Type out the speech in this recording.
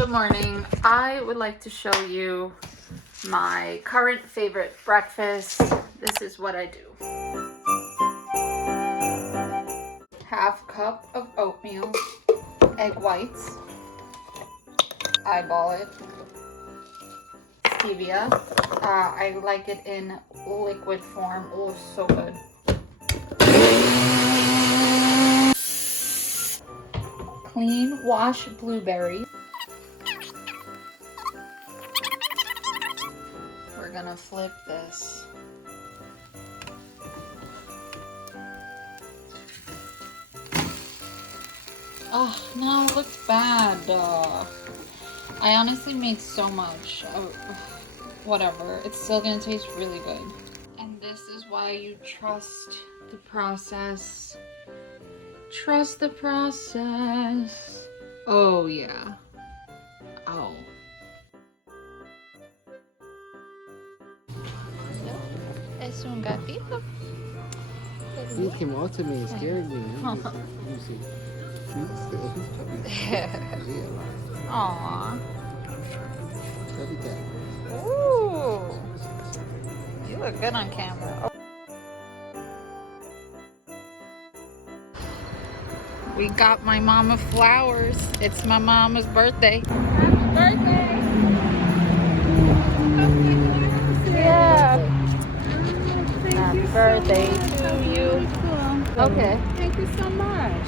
Good morning. I would like to show you my current favorite breakfast. This is what I do. Half cup of oatmeal, egg whites, eyeball it, stevia. I like it in liquid form. Oh, so good. Clean wash blueberries. We're gonna flip this. Oh, no, it looks bad. I honestly made so much. Whatever, it's still gonna taste really good. And this is why you trust the process. Trust the process. Oh, yeah. Oh. Es un gatito. He came out to me and scared me. Let me see. Aww. Chubby cat. Ooh. You look good on camera. Oh. We got my mama flowers. It's my mama's birthday. Happy birthday! Yeah. Happy birthday to you. Okay. Thank you so much.